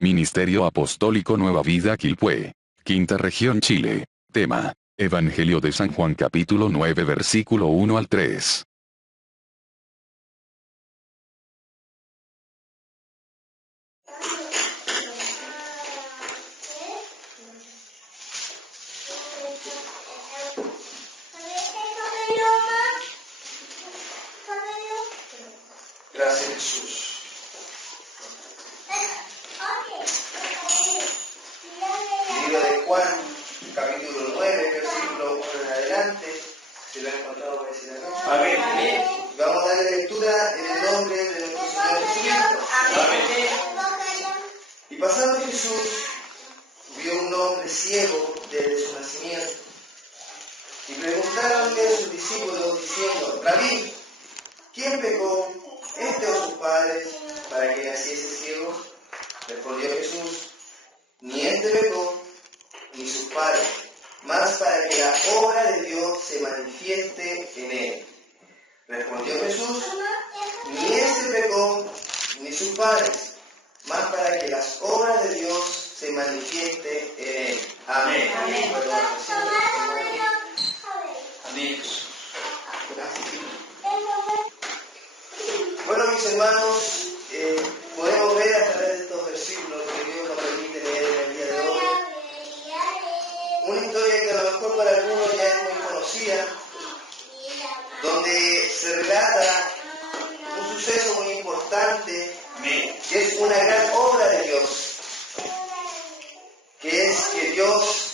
Ministerio Apostólico Nueva Vida Quilpué. Quinta Región Chile. Tema: Evangelio de San Juan capítulo 9 versículo 1 al 3. Gracias, Jesús. Libro de Juan, capítulo 9, versículo 1 en adelante. Se lo ha encontrado por decir acá. Amén. Vamos a darle lectura en el nombre de nuestro Señor Jesucristo. Amén. Y pasando Jesús, vio un hombre ciego desde su nacimiento. Y preguntaronle a sus discípulos diciendo: Rabí, ¿quién pecó, este o sus padres, para que naciese ciego? Respondió Jesús: ni este pecó, ni sus padres, mas para que la obra de Dios se manifieste en él. Respondió Jesús: ni este pecó, ni sus padres, mas para que las obras de Dios se manifieste en él. Amén. Amén. Amén. Bueno, mis hermanos, podemos ver a través de estos versículos que Dios nos permite leer en el día de hoy una historia que a lo mejor para algunos ya es muy conocida, donde se relata un suceso muy importante, que es una gran obra de Dios, que es que Dios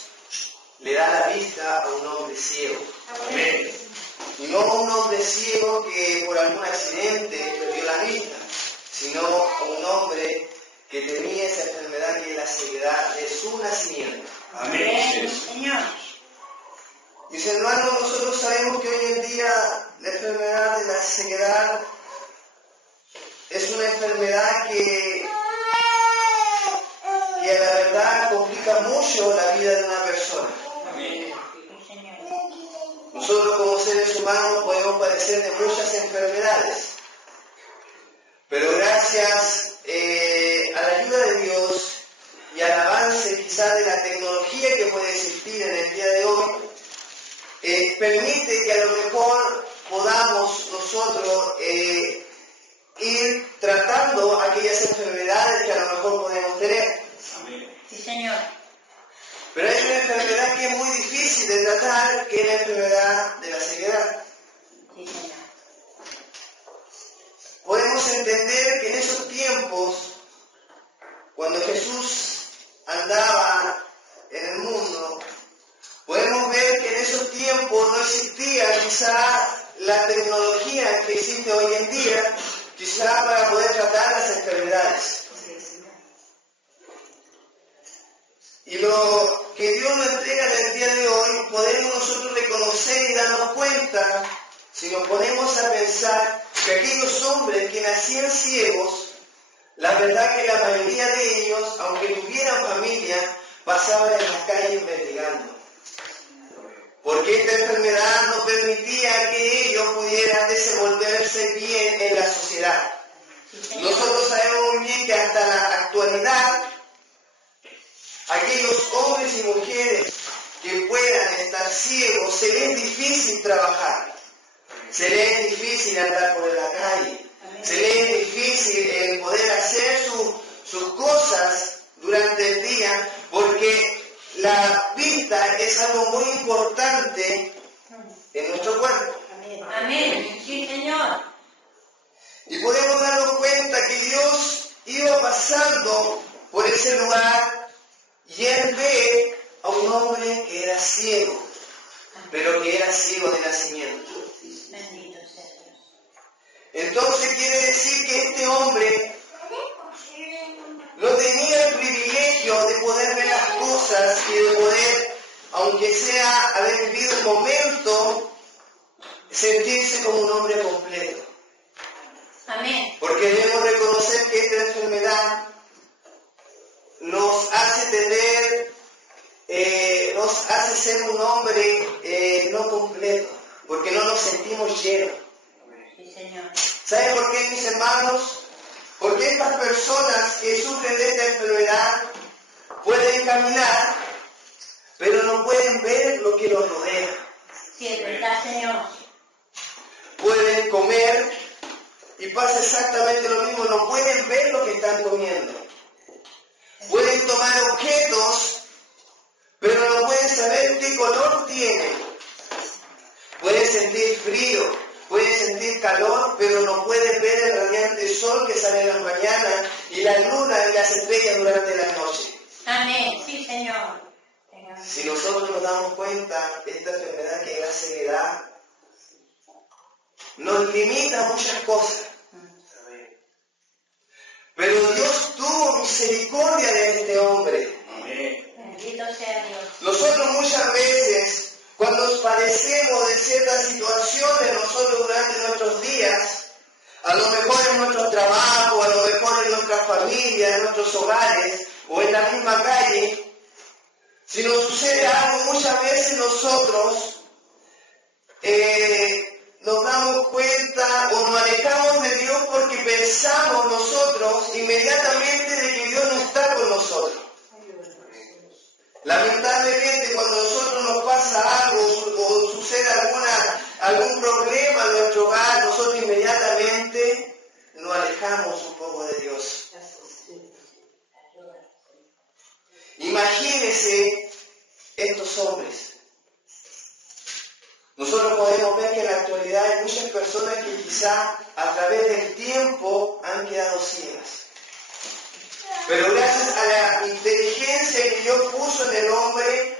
le da la vista a un hombre ciego. Amén. Y no a un hombre ciego que por algún accidente perdió la vista, sino a un hombre que tenía esa enfermedad que es la ceguedad de su nacimiento. Amén. Señor. Mis hermanos, nosotros sabemos que hoy en día la enfermedad de la ceguedad es una enfermedad que a la verdad complica mucho la vida de una persona. Amén. Nosotros como seres humanos podemos padecer de muchas enfermedades, pero gracias a la ayuda de Dios y al avance quizás de la tecnología que puede existir en el día de hoy, permite que a lo mejor podamos nosotros ir tratando aquellas enfermedades que a lo mejor podemos tener. Amén. Sí, Señor. Pero hay una enfermedad que es muy difícil de tratar, que es la enfermedad de la ceguedad. Sí, Señor. Podemos entender que en esos tiempos, cuando Jesús andaba en el mundo, podemos ver que en esos tiempos no existía quizá la tecnología que existe hoy en día, quizá para poder tratar las enfermedades. Y lo que Dios nos entrega en el día de hoy, podemos nosotros reconocer y darnos cuenta, si nos ponemos a pensar, que aquellos hombres que nacían ciegos, la verdad que la mayoría de ellos, aunque tuvieran familia, pasaban en las calles mendigando. Porque esta enfermedad no permitía que ellos pudieran desenvolverse bien en la sociedad. Nosotros sabemos muy bien que hasta la actualidad, aquellos hombres y mujeres que puedan estar ciegos, se les es difícil trabajar, se les es difícil andar por la calle, se les es difícil el poder hacer sus cosas durante el día, porque la vista es algo muy importante en nuestro cuerpo. Amén. Sí, Señor. Y podemos darnos cuenta que Dios iba pasando por ese lugar y Él ve a un hombre que era ciego, pero que era ciego de nacimiento. Bendito sea Dios. Entonces quiere decir que este hombre no tenía el privilegio de poder ver las cosas y de poder, aunque sea haber vivido un momento, sentirse como un hombre completo. Amén. Porque debemos reconocer que esta enfermedad nos hace tener, nos hace ser un hombre no completo, porque no nos sentimos llenos. Sí, Señor. ¿Saben por qué, mis hermanos? Porque estas personas que sufren de esta enfermedad pueden caminar, pero no pueden ver lo que los rodea. Sí, es verdad, Señor. Pueden comer y pasa exactamente lo mismo, no pueden ver lo que están comiendo. Pueden tomar objetos, pero no pueden saber qué color tienen. Pueden sentir frío, pueden sentir calor, pero no pueden ver el radiante sol que sale en las mañanas y la luna y las estrellas durante la noche. Amén. Sí, Señor. Si nosotros nos damos cuenta, esta enfermedad que es la ceguedad nos limita a muchas cosas. Pero Dios tuvo misericordia de este hombre. Bendito sea Dios. Nosotros muchas veces, cuando padecemos de ciertas situaciones, nosotros durante nuestros días, a lo mejor en nuestro trabajo, a lo mejor en nuestra familia, en nuestros hogares o en la misma calle, si nos sucede algo, muchas veces nosotros nos damos cuenta o nos alejamos de Dios porque pensamos nosotros inmediatamente de que Dios no está con nosotros. Lamentablemente, cuando a nosotros nos pasa algo o sucede algún problema en nuestro hogar, nosotros inmediatamente nos alejamos un poco de Dios. Imagínense estos hombres. Nosotros podemos ver que en la actualidad hay muchas personas que quizá a través del tiempo han quedado ciegas. Pero gracias a la inteligencia que Dios puso en el hombre,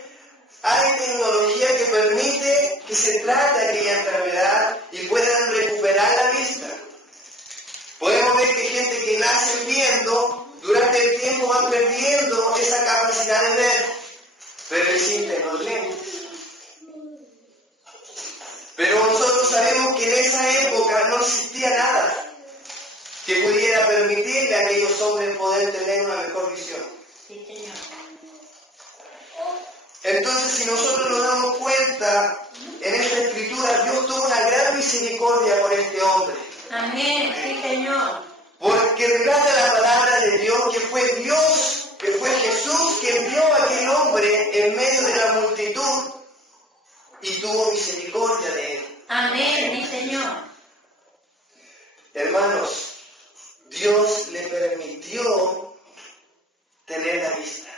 hay tecnología que permite que se trate aquella enfermedad y puedan recuperar la vista. Podemos ver que gente que nace viendo, durante el tiempo van perdiendo esa capacidad de ver, pero existen los lentes. Pero nosotros sabemos que en esa época no existía nada que pudiera permitirle a aquellos hombres poder tener una mejor visión. Sí, Señor. Entonces, si nosotros nos damos cuenta, en esta escritura Dios tuvo una gran misericordia por este hombre. Amén. Sí, Señor. Porque relata la palabra de Dios que fue Dios, que fue Jesús que envió a aquel hombre en medio de la multitud y tuvo misericordia de él. Amén, mi Señor. Hermanos, Dios le permitió tener la vista,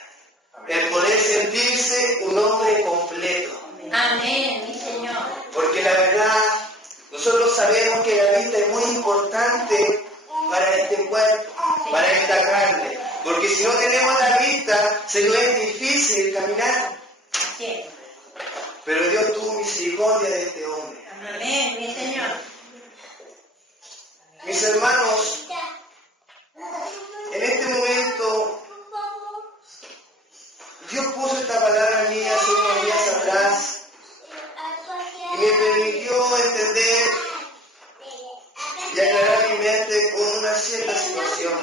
el poder sentirse un hombre completo. Amén, mi Señor. Porque la verdad, nosotros sabemos que la vista es muy importante para este cuerpo, para esta carne. Porque si no tenemos la vista, se nos es difícil caminar. Así es. Pero Dios tuvo misericordia de este hombre. Amén, mi Señor. Mis hermanos, en este momento, Dios puso esta palabra en mí hace unos días atrás y me permitió entender y aclarar mi mente con una cierta situación,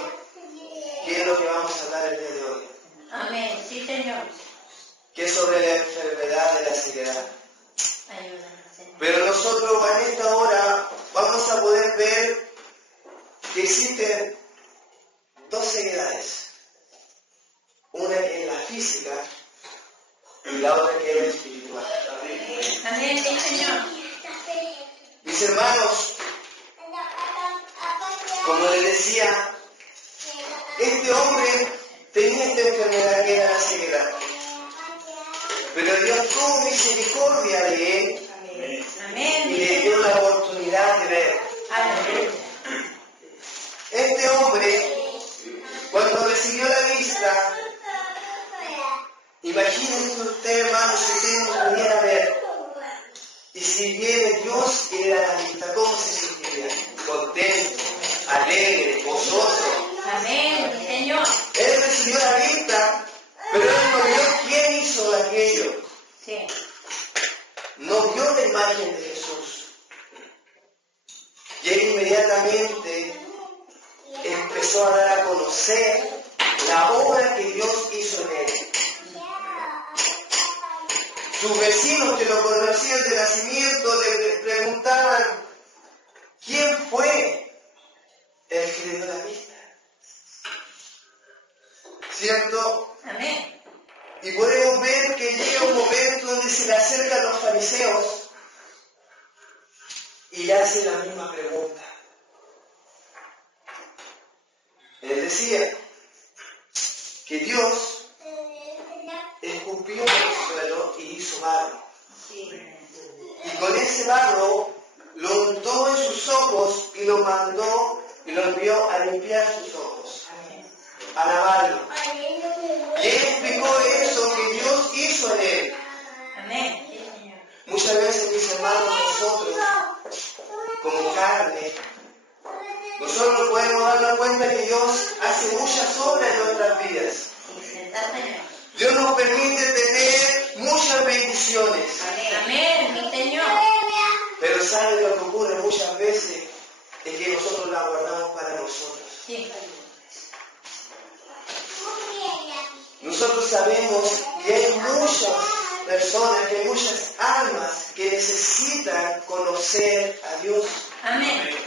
que es lo que vamos a hablar el día de hoy, Amén, sí, Señor. que es sobre la enfermedad de la ceguedad. Ayúdanos, Señor. Pero nosotros en esta hora vamos a poder ver que existen dos ceguedades. Una que es la física y la otra que es la espiritual. Amén, mi Señor. Mis hermanos, como les decía, este hombre tenía esta enfermedad que era la ceguedad. Pero Dios tuvo misericordia de él Amén, y mi le dio Señor. la oportunidad de ver. Aleluya. Este hombre, cuando recibió la vista, imagínense usted, hermano, si usted no pudiera ver. Y si viene Dios y le da la vista, ¿cómo se sentiría? Contento, alegre, gozoso. Amén, mi Señor. Él recibió la vista, pero él no vio quién hizo aquello. Sí. No vio la imagen de Jesús. Y él inmediatamente empezó a dar a conocer la obra que Dios hizo en él. Sus vecinos que lo conocían de nacimiento le preguntaban, ¿quién fue el que le dio la vista? ¿cierto? Amén. Y podemos ver que llega un momento donde se le acercan los fariseos y le hacen la misma pregunta. Él decía que Dios escupió en el suelo y hizo barro. Y con ese barro lo untó en sus ojos y lo mandó y lo envió a limpiar sus ojos, a lavarlo. Y él explicó eso que Dios hizo en él. Amén. Sí, Señor. Muchas veces, mis hermanos, nosotros, como carne, nosotros podemos darnos cuenta que Dios hace muchas obras en nuestras vidas. Sí, ¿verdad, Señor? Dios nos permite tener muchas bendiciones. Amén, mi Señor. Pero ¿sabe lo que ocurre muchas veces? Es que nosotros la guardamos para nosotros. Sí. Nosotros sabemos que hay muchas personas, que hay muchas almas que necesitan conocer a Dios. Amén.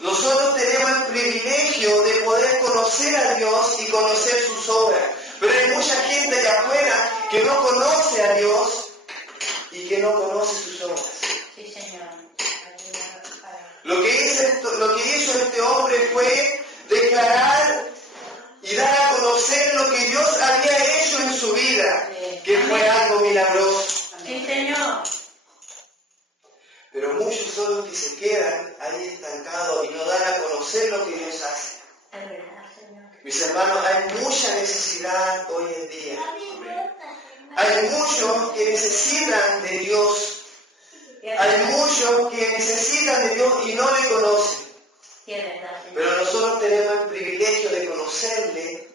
Nosotros tenemos el privilegio de poder conocer a Dios y conocer sus obras. Pero hay mucha gente allá afuera que no conoce a Dios y que no conoce sus obras. Sí, Señor. Lo que hizo este hombre fue declarar y dar a conocer lo que Dios había hecho en su vida, que fue algo milagroso. Sí, Señor. Pero muchos son los que se quedan ahí estancados y no dan a conocer lo que Dios hace. Es verdad, Señor. Mis hermanos, hay mucha necesidad hoy en día. Hay muchos que necesitan de Dios. Hay muchos que necesitan de Dios y no le conocen. Sí, es verdad, Señor. Pero nosotros tenemos el privilegio de conocerle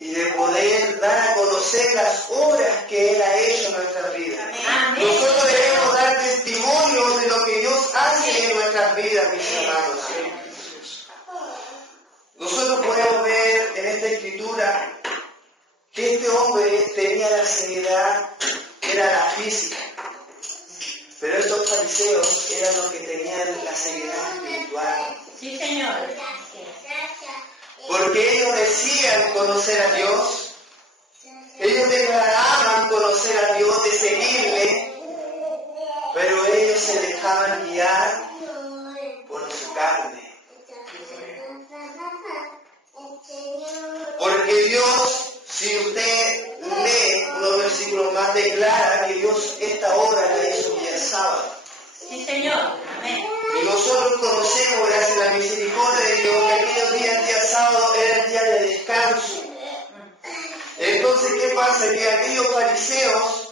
y de poder dar a conocer las obras que Él ha hecho en nuestras vidas. Amén. Nosotros debemos dar testimonio de lo que Dios hace en nuestras vidas, mis hermanos. Nosotros podemos ver en esta escritura que este hombre tenía la ceguedad, era la física. Pero estos fariseos eran los que tenían la ceguedad espiritual. Sí, Señor. Porque ellos decían conocer a Dios, ellos declaraban conocer a Dios, de seguirle, pero ellos se dejaban guiar por su carne. Porque Dios, si usted lee unos versículos más, declara que Dios esta obra la hizo el día sábado. Sí, Señor. Amén. Y nosotros conocemos, gracias a la misericordia de Dios, que aquellos días, el día sábado, era el día de descanso. Entonces, ¿qué pasa? Que aquellos fariseos,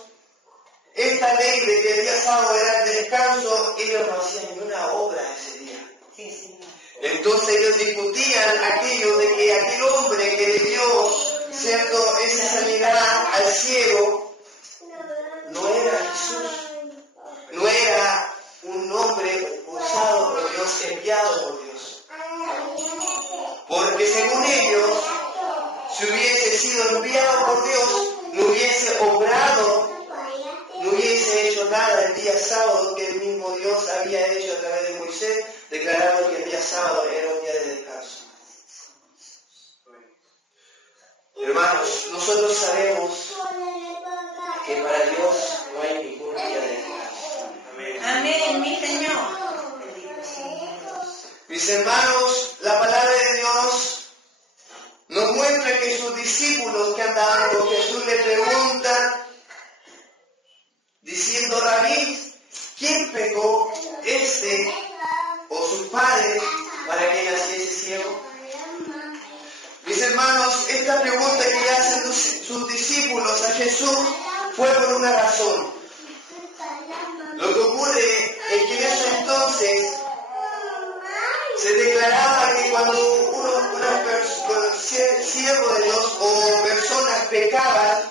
esta ley de que el día sábado era el descanso, ellos no hacían ni una obra ese día. Sí, Señor. Entonces ellos discutían aquello de que aquel hombre que le dio, ¿cierto?, esa sanidad al ciego, no era Jesús, no era un hombre usado por Dios, enviado por Dios. Porque según ellos, si hubiese sido enviado por Dios, no hubiese obrado, no hubiese hecho nada el día sábado que el mismo Dios había hecho a través de Moisés, declarando que el día sábado era un día de descanso. Hermanos, nosotros sabemos que para Dios no hay ningún día de descanso. Amén, mi Señor. Mis hermanos, la palabra de Dios nos muestra que sus discípulos que andaban con Jesús le preguntan, diciendo: Rabí, ¿quién pecó, este o sus padres, para que naciese ciego? Mis hermanos, esta pregunta que le hacen sus discípulos a Jesús fue por una razón. Lo que ocurre es que en ese entonces se declaraba que cuando siervos de Dios o personas pecaban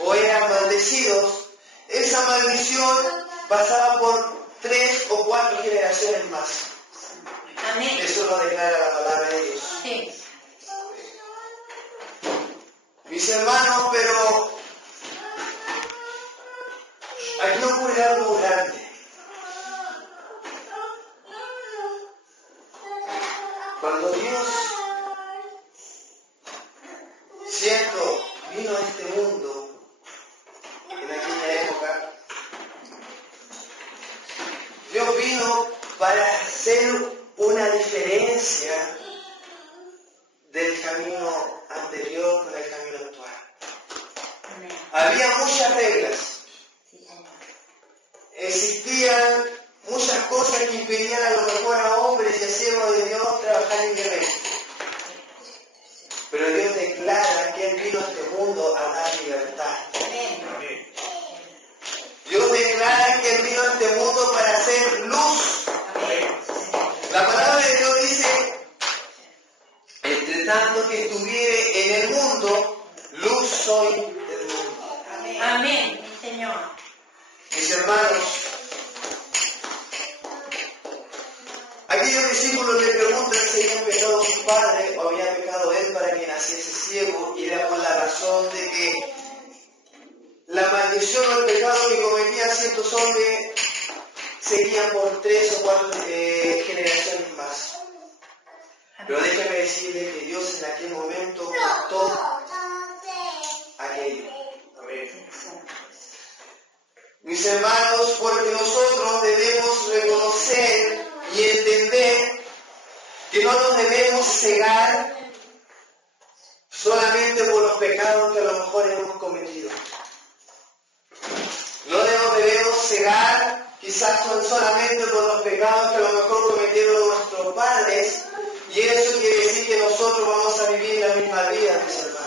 o eran maldecidos, esa maldición pasaba por 3 o 4 generaciones más. Amén. Eso lo declara la palabra de Dios. Sí. Mis hermanos, pero aquí ocurre algo grande. Cuando Dios ¿cierto? Vino a este mundo en aquella época. Dios vino para hacer una diferencia del camino anterior con el camino actual. Había muchas reglas. Existían muchas cosas que impedían a lo mejor a hombres y a siervos de Dios trabajar libremente. Pero Dios declara que Él vino a este mundo a dar libertad. Dios declara que Él vino a este mundo para hacer luz. La palabra de Dios dice, entre tanto que estuviere en el mundo, luz soy del mundo. Amén, mi Señor. Mis hermanos, aquellos discípulos le preguntan si habían pecado sus padres o había pecado él para que naciese ciego, y era por la razón de que la maldición o el pecado que cometían ciertos hombres seguían por 3 o 4 generaciones más. Pero déjame decirle que Dios en aquel momento cortó aquello. Mis hermanos, porque nosotros debemos reconocer y entender que no nos debemos cegar solamente por los pecados que a lo mejor hemos cometido. No nos debemos cegar quizás solamente por los pecados que a lo mejor cometieron nuestros padres, y eso quiere decir que nosotros vamos a vivir la misma vida, mis hermanos.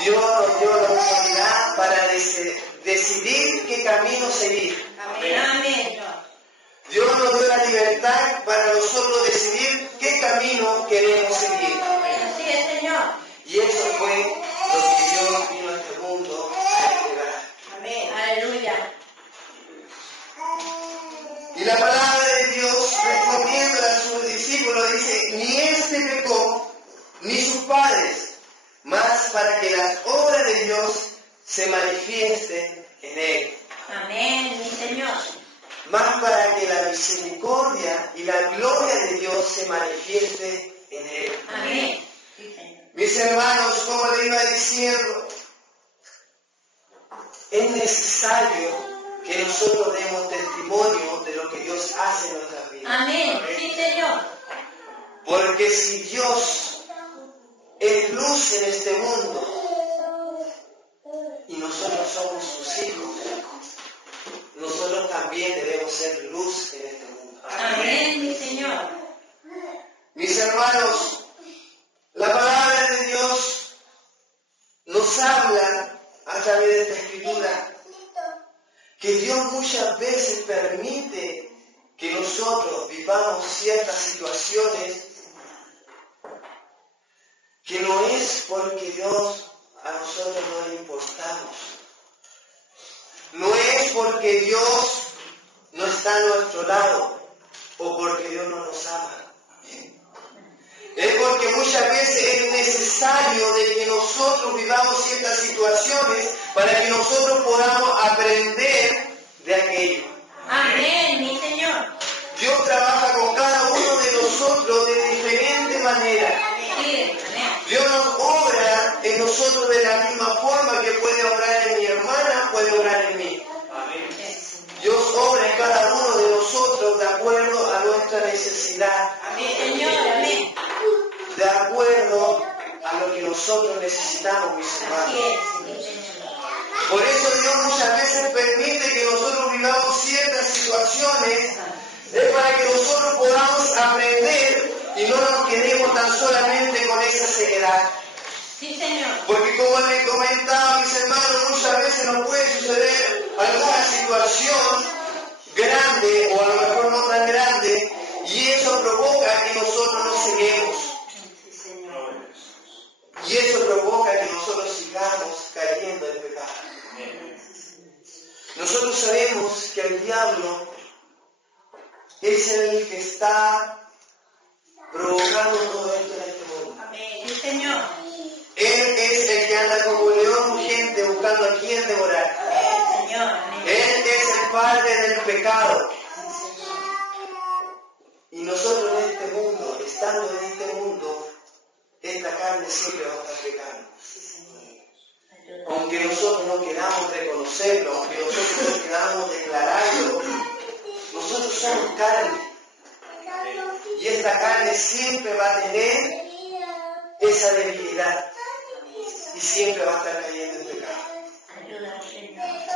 Dios nos dio la oportunidad para decidir qué camino seguir. Amén. Dios nos dio la libertad para nosotros decidir qué camino queremos seguir. Así es, Señor. Y eso fue lo que Dios vino a este mundo a entregar. Amén. Aleluya. Y la palabra de Dios, respondiendo a sus discípulos, dice, ni éste pecó, ni sus padres, mas para que las obras de Dios se manifiesten en él. Amén, mi Señor. Más para que la misericordia y la gloria de Dios se manifieste en él. Amén. Sí, Señor. Mis hermanos, como le iba diciendo, es necesario que nosotros demos testimonio de lo que Dios hace en nuestras vidas. Amén. Sí, Señor. Porque si Dios es luz en este mundo y nosotros somos sus hijos, nosotros también debemos ser luz en este mundo. Amén, mi Señor. Mis hermanos, la palabra de Dios nos habla a través de esta escritura que Dios muchas veces permite que nosotros vivamos ciertas situaciones que no es porque Dios a nosotros no le importamos. No es porque Dios no está a nuestro lado o porque Dios no nos ama. Es porque muchas veces es necesario de que nosotros vivamos ciertas situaciones para que nosotros podamos aprender de aquello. Amén, mi Señor. Dios trabaja con cada uno de nosotros de diferente manera. Sí, amén. Dios nos obra en nosotros de la misma forma que puede obrar en mi hermana, puede obrar en mí. Dios obra en cada uno de nosotros de acuerdo a nuestra necesidad, Amén, Señor. Amén. de acuerdo a lo que nosotros necesitamos, mis Así hermanos. es, mi Señor. Por eso Dios muchas veces permite que nosotros vivamos ciertas situaciones, es para que nosotros podamos aprender y no nos quedemos tan solamente con esa ceguedad. Sí, Señor. Porque como les comentaba, mis hermanos, muchas veces nos puede suceder alguna situación grande o a lo mejor no tan grande, y eso provoca que nosotros nos ceguemos. Sí, Señor. Y eso provoca que nosotros sigamos cayendo en pecado. Nosotros sabemos que el diablo es el que está provocando todo esto en este mundo. Amén. Sí, Señor. Él es el que anda como león rugiente buscando a quien devorar. Amén, Señor. Amén. Él es el padre del pecado. Y nosotros en este mundo, estando en este mundo, esta carne siempre va a estar aunque nosotros no queramos reconocerlo, aunque nosotros no queramos declararlo, nosotros somos carne. Y esta carne siempre va a tener esa debilidad. Y siempre va a estar cayendo en pecado.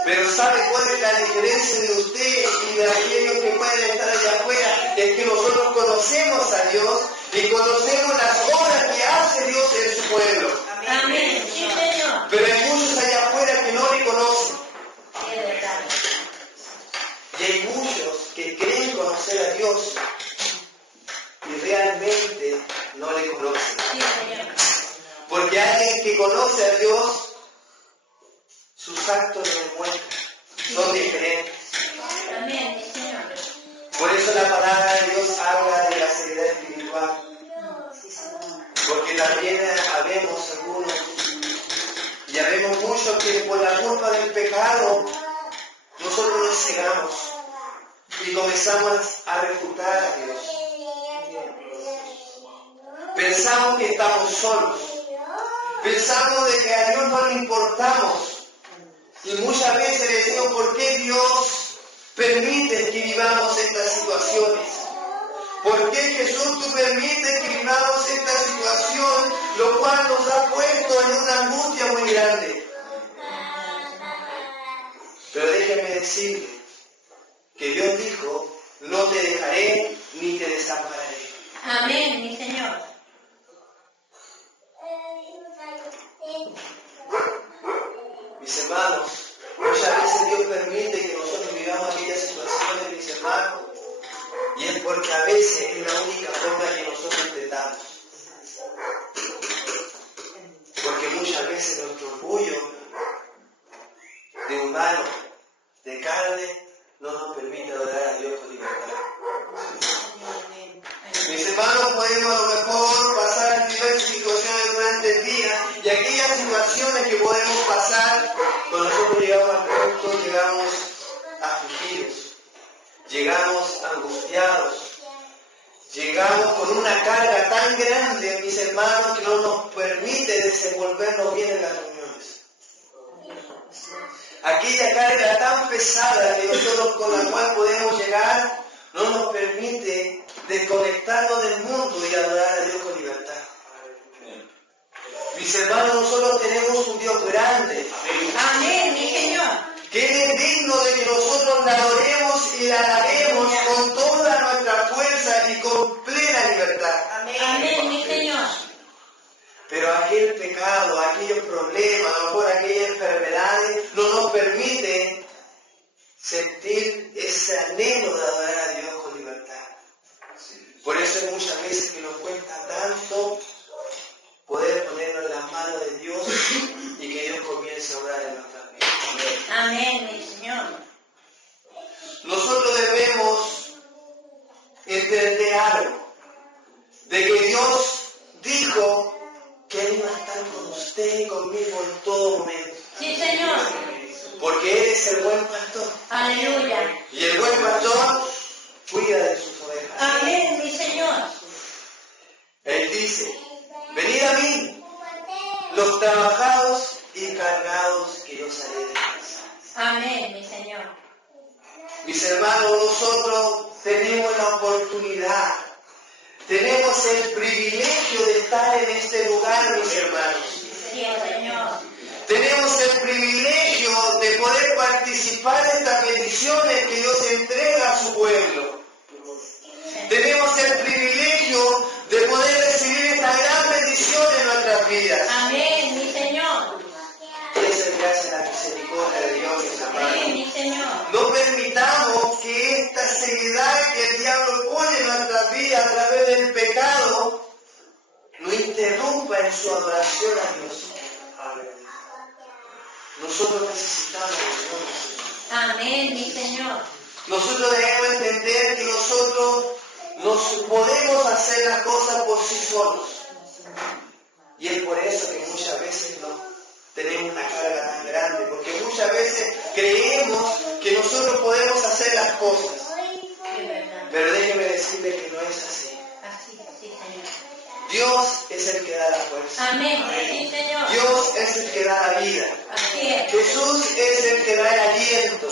Pero ¿sabe cuál es la diferencia de usted y de aquellos que pueden estar allá afuera? Es que nosotros conocemos a Dios y conocemos las obras que hace Dios en su pueblo. Amén. Sí, Señor. Pero hay muchos allá afuera que no le conocen. Es verdad. Y hay muchos que creen conocer a Dios y realmente no le conocen. Sí, Señor. Porque alguien que conoce a Dios, sus actos lo demuestran, son diferentes. Amén, mi Señor. Por eso la palabra de Dios habla de la ceguera espiritual. Porque también habemos algunos, y habemos muchos que por la culpa del pecado, nosotros nos cegamos y comenzamos a refutar a Dios. Pensamos que estamos solos. Pensamos de que a Dios no le importamos. Y muchas veces decimos, ¿por qué Dios permite que vivamos estas situaciones? ¿Por qué Jesús tú permites que vivamos esta situación, lo cual nos ha puesto en una angustia muy grande? Pero déjeme decirle que Dios dijo, no te dejaré ni te desampararé. Amén, mi Señor. Mis hermanos, muchas veces Dios permite que nosotros vivamos aquellas situaciones, mis hermanos, y es porque a veces es la única forma que nosotros intentamos. Porque muchas veces nuestro orgullo de humano, de carne, no nos permite adorar a Dios con libertad. Mis hermanos, podemos a lo mejor pasar diversas situaciones durante el día, y aquellas situaciones que podemos pasar, cuando nosotros llegamos al punto, llegamos afligidos, llegamos angustiados, llegamos con una carga tan grande, mis hermanos, que no nos permite desenvolvernos bien en las reuniones. Aquella carga tan pesada que nosotros con la cual podemos llegar, no nos permite desconectarnos del mundo y adorar a Dios con libertad. Mis hermanos, nosotros tenemos un Dios grande. Amén, mi Señor. Que Él es digno de que nosotros la adoremos y la alabemos con toda nuestra fuerza y con plena libertad. Amén, mi Señor. Pero aquel pecado, aquellos problemas, a lo mejor aquellas enfermedades, no nos permiten sentir ese anhelo de adorar a Dios con libertad. Por eso hay muchas veces que nos cuesta tanto poder ponernos en las manos de Dios y que Dios comience a obrar en nuestras vidas. Amén, mi Señor. Nosotros debemos entender algo, de que Dios dijo que Él iba a estar con usted y conmigo en todo momento. Sí, Señor. Porque Él es el buen pastor. Aleluya. Y el buen pastor cuida de sus ovejas. Amén, mi Señor. Él dice, venid a mí, los trabajados y cargados, que yo haré descansar. Amén, mi Señor. Mis hermanos, nosotros tenemos la oportunidad, tenemos el privilegio de estar en este lugar, mis hermanos. Sí, Señor. Tenemos el privilegio de poder participar de estas bendiciones que Dios entrega a su pueblo. Tenemos el privilegio de poder recibir esta gran bendición en nuestras vidas. Amén, mi Señor. Eso es gracias a la misericordia de Dios, mis hermanos. Amén, mi Señor. No permitamos que esta ceguedad que el diablo pone en nuestras vidas a través del pecado no interrumpa en su adoración a Dios. Nosotros necesitamos de Dios. Amén, mi Señor. Nosotros debemos entender que nosotros no podemos hacer las cosas por sí solos. Y es por eso que muchas veces no tenemos una carga tan grande, porque muchas veces creemos que nosotros podemos hacer las cosas. Sí, verdad. Pero déjeme decirle que no es así. Así, sí, Señor. Dios es el que da la fuerza. Amén. Sí, Señor. Dios es el que da la vida. Así es. Jesús es el que da el aliento.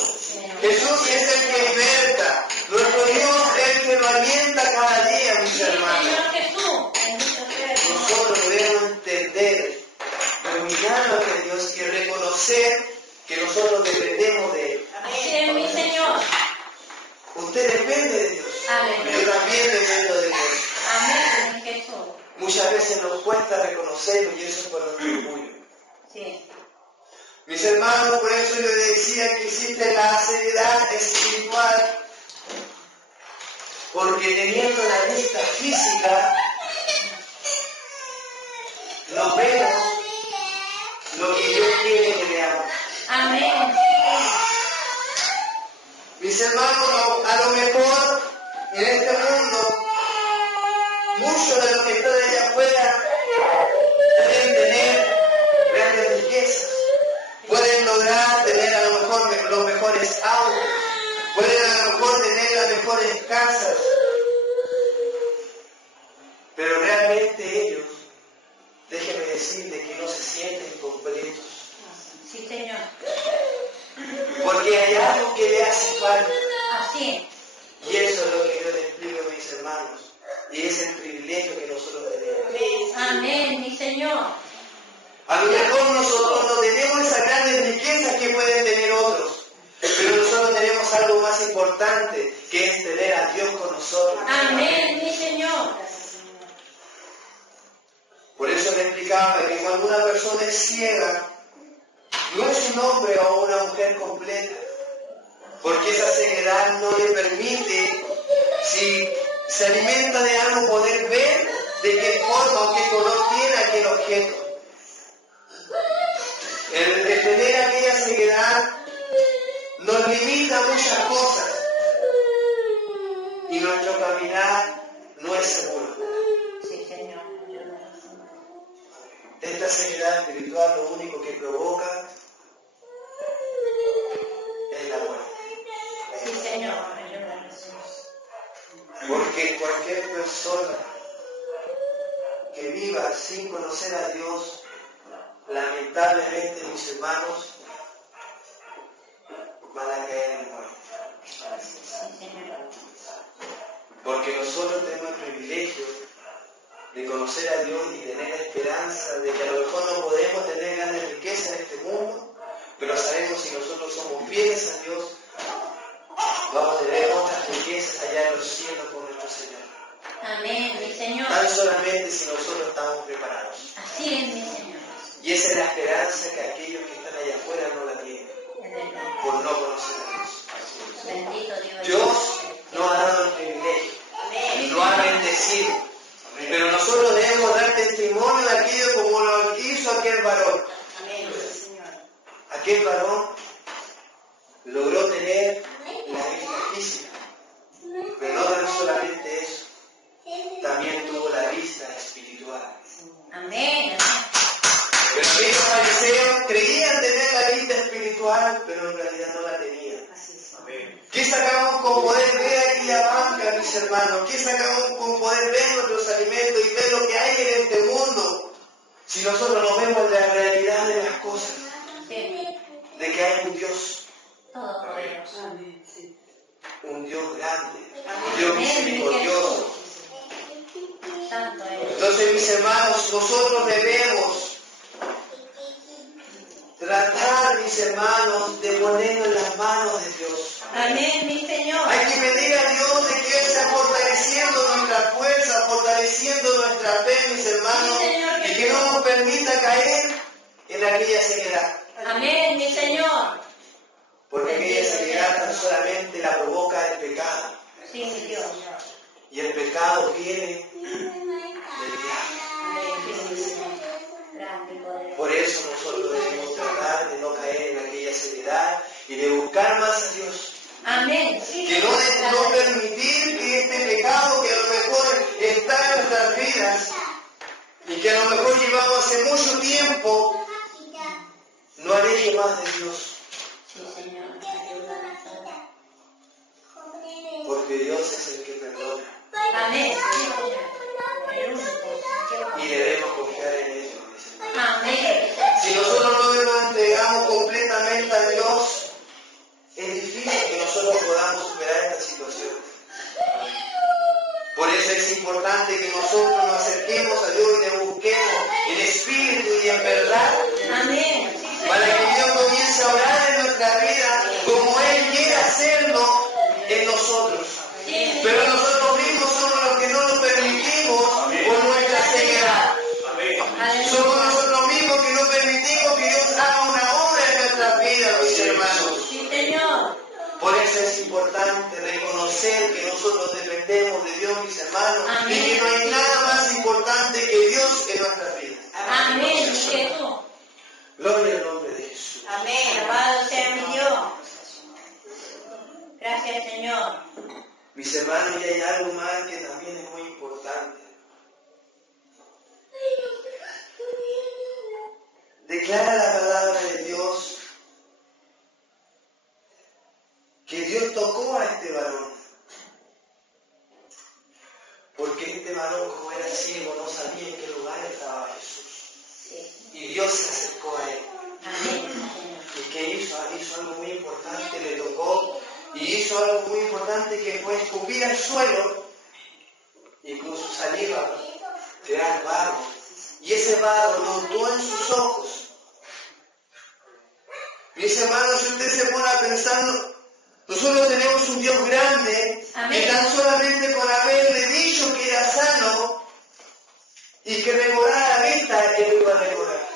Jesús es el que liberta. Nuestro Dios es el que nos alienta cada día, mis Sí, hermanos. Señor Jesús. Bendito sea el Señor. Nosotros debemos entender, dominar lo que Dios y reconocer que nosotros dependemos de Él. Así es, mi Señor. Usted depende de Dios. Aleluya. Yo también dependo de Dios. Amén, Jesús. Muchas veces nos cuesta reconocerlo y eso es por nuestro orgullo. Sí. Mis hermanos, por eso yo decía que existe la seriedad espiritual, porque teniendo la vista física, no vemos lo que Dios quiere que veamos. Amén. Mis hermanos, a lo mejor en este mundo, muchos de los que están allá afuera pueden tener grandes riquezas, pueden lograr tener a lo mejor los mejores autos, pueden a lo mejor tener las mejores casas, pero realmente ellos, déjenme decirles que no se sienten completos, Sí, Señor. porque hay algo que le hace falta. Así Y eso es lo que yo les explico a mis hermanos. Y es el privilegio que nosotros tenemos. es. Amén, mi Señor. A lo mejor nosotros no tenemos esas grandes riquezas que pueden tener otros. Pero nosotros tenemos algo más importante, que es tener a Dios con nosotros. Amén, mi Señor. Por eso le explicaba que cuando una persona es ciega, no es un hombre o una mujer completa. Porque esa ceguedad no le permite, si se alimenta de algo, poder ver de qué forma o qué color tiene aquel objeto. El tener aquella ceguedad nos limita a muchas cosas y nuestro caminar no es seguro. Sí, Señor. Esta ceguedad espiritual lo único que provoca es la muerte. Sí, Señor. Porque cualquier persona que viva sin conocer a Dios, lamentablemente, mis hermanos, van a caer en muerte. Sí, Señor. Porque nosotros tenemos el privilegio de conocer a Dios y tener esperanza de que a lo mejor no podemos tener grandes riquezas en este mundo, pero sabemos si nosotros somos fieles a Dios, vamos a tener otras riquezas allá en los cielos con nuestro Señor. Amén, mi Señor. Tan solamente si nosotros estamos preparados. Así es, mi Señor. Y esa es la esperanza que aquellos que están allá afuera no la tienen, por no conocer a Dios. Bendito Dios. Dios nos ha dado el privilegio, Amén. nos ha bendecido, pero nosotros debemos dar testimonio de aquello como lo hizo aquel varón. Amén, Señor. Aquel varón logró tener la vista física, pero no tan solamente eso, también tuvo la vista espiritual. Amén. Pero aquellos fariseos creían tener la vista espiritual, pero en realidad no la tenían. ¿Qué sacamos con poder ver aquella banca, mis hermanos? ¿Qué sacamos con poder ver nuestros alimentos y ver lo que hay en este mundo? Si nosotros no vemos la realidad de las cosas, Sí. de que hay un Dios, Todopoderoso. un Dios grande, un Dios misericordioso. Santo es. Entonces, mis hermanos, nosotros debemos tratar, mis hermanos, de ponernos en las manos de Dios. Amén, mi Señor. Hay que pedir a Dios de que Él sea fortaleciendo nuestra fuerza, fortaleciendo nuestra fe, mis hermanos, y que no nos permita caer en aquella ceguedad. Amén, mi Señor. Porque aquella ceguedad tan solamente la provoca el pecado. Sí, mi Dios. Y el pecado viene del diablo. Amén, mi Señor. Grande y poderoso. Por eso nosotros debemos tratar de no caer en aquella ceguedad y de buscar más a Dios. Amén. Sí, Que no permitir que este pecado que a lo mejor está en nuestras vidas y que a lo mejor llevamos hace mucho tiempo, no aleje más de Dios. Sí, Señor. Ayúdanos. Porque Dios es el que perdona. Amén. Sí, Señor. Y debemos confiar en ello. Amén. Si nosotros no nos entregamos completamente a Dios, es difícil que nosotros podamos superar esta situación. Por eso es importante que nosotros nos acerquemos a Dios y le busquemos en espíritu y en verdad. Amén. Para que Dios comience a orar en nuestra vida como Él quiere hacerlo en nosotros. Pero nosotros mismos somos los que no lo permitimos por nuestra ceguedad. Somos nosotros mismos que no permitimos que Dios haga una obra en nuestras vidas, mis hermanos. Sí, Señor. Por eso es importante reconocer que nosotros dependemos de Dios, mis hermanos, Amén. y que no hay nada más importante que Dios en nuestras vidas. Amén. Jesús. Gloria al nombre de Jesús. Amén. Alabado sea mi Dios. Gracias, Señor. Mis hermanos, y hay algo más que también es muy importante. Declara la palabra de Dios que Dios tocó a este varón. Porque este varón, como era ciego, no sabía en qué lugar estaba Jesús. Y Dios se acercó a él. Amén. ¿Y qué hizo? Hizo algo muy importante, le tocó. Y hizo algo muy importante que fue escupir al suelo y con su saliva crear barro. Y ese barro lo untó en sus ojos. Mis hermanos, si usted se pone a pensar, nosotros tenemos un Dios grande. Amén. Que tan solamente por haberle dicho que era sano y que recobrara la vista, él iba a recobrar.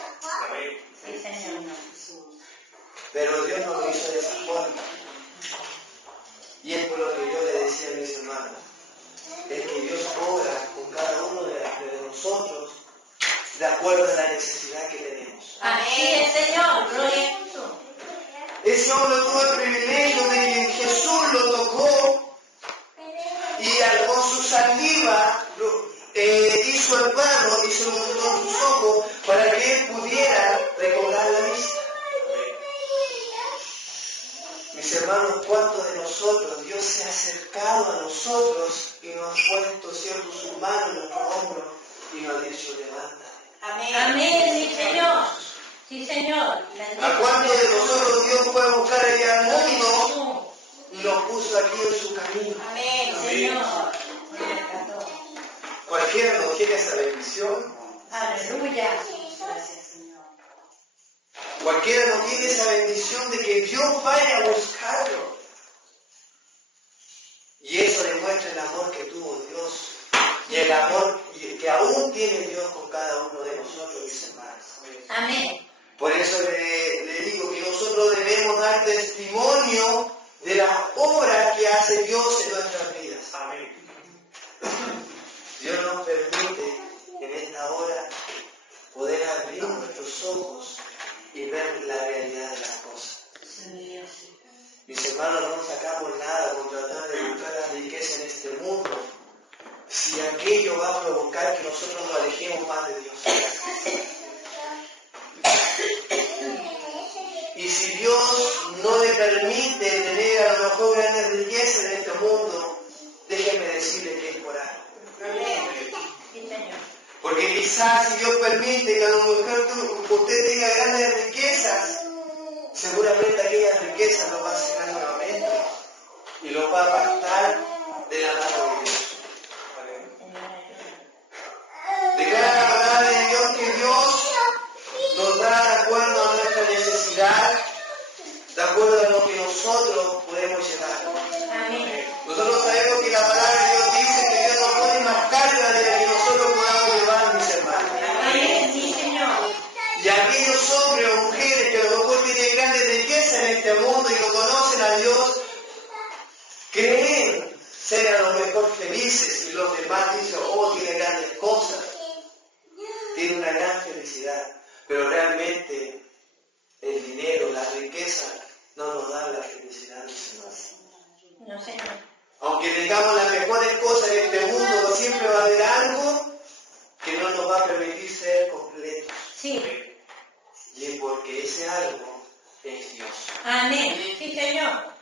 Sí, Señor. Pero Dios no lo hizo de esa forma. Y es por lo que yo le decía a mis hermanos, es que Dios obra con cada uno de nosotros de acuerdo a la necesidad que tenemos. Así es, Señor. Gloria a Jesús. Ese hombre tuvo el privilegio de que Jesús lo tocó y con su saliva hizo el barro y se lo untó en sus ojos para que él pudiera recobrar la vista. Mis hermanos, ¿cuántos de nosotros Dios se ha acercado a nosotros y nos ha puesto cierto su mano en nuestro hombro y nos ha dicho, levántate? Amén. Amén, sí, Señor. Sí, Señor. ¿A cuántos de nosotros Dios fue a buscar allá al mundo y lo puso aquí en su camino? Amén, Señor. Cualquiera no quiere esa bendición. Aleluya. Gracias, Señor. Cualquiera no quiere esa bendición de que Dios vaya a buscarlo. Y eso demuestra el amor que tuvo Dios y el amor que aún tiene Dios con cada uno de nosotros, mis hermanos. Amén. Por eso le digo que nosotros debemos dar testimonio de la obra que hace Dios en nuestras vidas. Amén. Dios nos permite en esta hora poder abrir nuestros ojos y ver la realidad de las cosas. Mis hermanos, no sacamos nada con tratar de buscar la riqueza en este mundo si aquello va a provocar que nosotros nos alejemos más de Dios. Y si Dios no le permite tener a lo mejor grandes riquezas en este mundo, déjenme decirle que es por algo. Porque quizás si Dios permite que a lo mejor usted tenga grandes riquezas, seguramente aquellas riquezas lo va a cegar nuevamente y lo va a apartar de la mano de Dios. Declara la palabra de Dios que Dios nos da de acuerdo a nuestra necesidad, de acuerdo a lo que nosotros podemos llevar. Amén. Nosotros sabemos que la palabra de Dios dice que Dios nos pone más carga de la que nosotros podamos llevar, mis hermanos. Amén, sí, Señor. Y aquellos hombres o mujeres que a lo mejor tienen grandes riquezas en este mundo y no conocen a Dios, creen ser a lo mejor felices y los demás dicen, oh, tiene grandes cosas, tiene una gran felicidad, pero realmente el dinero, la riqueza no nos dan la felicidad, mis hermanos. No, Señor. Aunque tengamos las mejores cosas en este mundo, siempre va a haber algo que no nos va a permitir ser completos. Sí. Y es porque ese algo es Dios. Amén. Sí, Señor.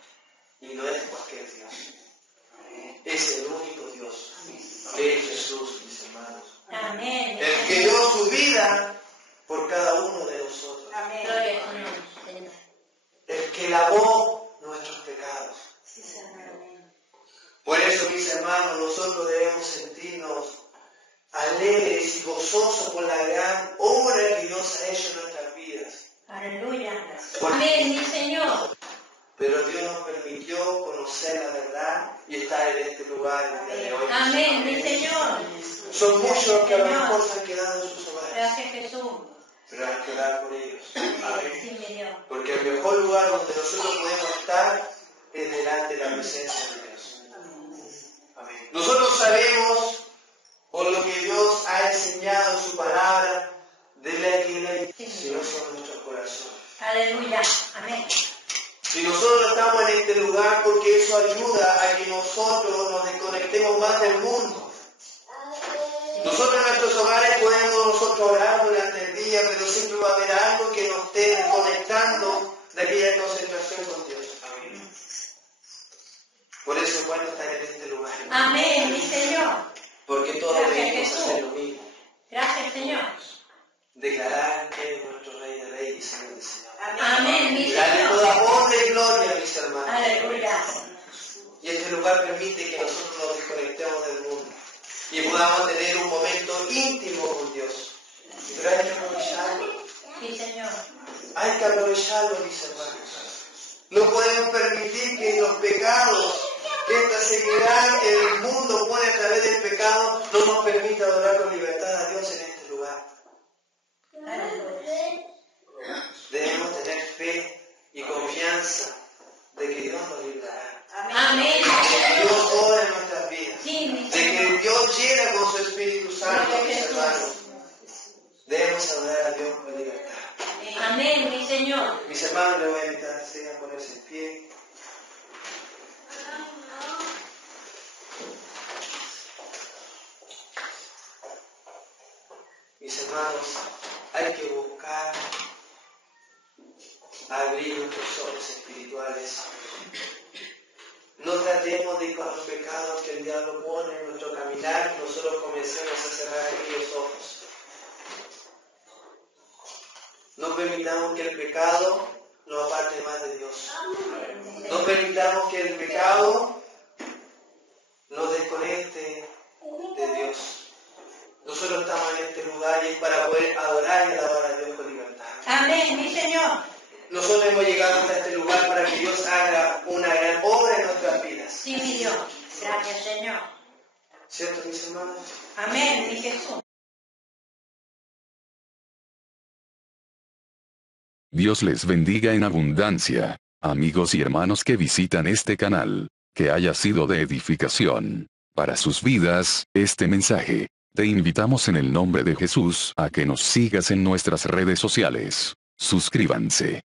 Y no es cualquier Dios. es el único Dios. Es Jesús, mis hermanos. Amén. El que dio su vida por cada uno de nosotros. Gloria a tu nombre, Señor. El que lavó nuestros pecados. Por eso, mis hermanos, nosotros debemos sentirnos alegres y gozosos por la gran obra que Dios ha hecho en nuestras vidas. Aleluya. Amén, mi Señor. Pero Dios nos permitió conocer la verdad y estar en este lugar el día de hoy. Amén, mi Señor. Son muchos los que a lo mejor se han quedado en sus hogares, Gracias, Jesús. pero hay que orar por ellos. Sí, mi Dios. Porque el mejor lugar donde nosotros podemos estar es delante de la presencia de Dios. Amén. Nosotros sabemos, por lo que Dios ha enseñado en su palabra, de la que si no son nuestros corazones. Aleluya. Amén. Si nosotros estamos en este lugar, porque eso ayuda a que nosotros nos desconectemos más del mundo. Nosotros en nuestros hogares podemos nosotros orar durante el día, pero siempre va a haber algo que nos esté desconectando de aquella concentración con Dios. Amén. Por eso es bueno estar en este lugar. Amén, mi Señor. Porque todos Gracias, debemos Jesús. hacer lo mismo. Gracias, Señor. Declarar que es nuestro Rey de Reyes y Señor de Señor. Amén, mi Y darle Señor. toda honra y gloria, mis hermanos. Aleluya. Y este lugar permite que nosotros nos desconectemos del mundo y podamos tener un momento íntimo con Dios. Pero hay que aprovecharlo. Sí, Señor. Hay que aprovecharlo, mis hermanos. No podemos permitir que los pecados, que esta ceguedad que el mundo pone a través del pecado, no nos permita adorar con libertad a Dios en este lugar. Aleluya. Debemos tener fe y confianza de que Dios nos librará. Amén. De que Dios obra en nuestras vidas. Sí, mi De Señor. que Dios llena con su Espíritu Santo, Gloria a mis Jesús. hermanos. Debemos adorar a Dios con libertad. Amén, mi Señor. Mis hermanos, les voy a invitar a ponerse en pie. Mis hermanos, hay que buscar abrir nuestros ojos espirituales. No tratemos de ir con los pecados que el diablo pone en nuestro caminar, que nosotros comencemos a cerrar aquellos ojos. No permitamos que el pecado nos aparte más de Dios. No permitamos que el pecado nos desconecte de Dios. Nosotros estamos en este lugar y es para poder adorar y alabar a Dios con libertad. Amén, mi Señor. Nosotros hemos llegado hasta este lugar para que Dios haga una gran obra en nuestras vidas. Sí, mi Dios. Gracias, Señor. ¿Cierto, mis hermanos? Amén, mi Jesús. Dios les bendiga en abundancia, amigos y hermanos que visitan este canal, que haya sido de edificación para sus vidas, este mensaje. Te invitamos en el nombre de Jesús a que nos sigas en nuestras redes sociales. Suscríbanse,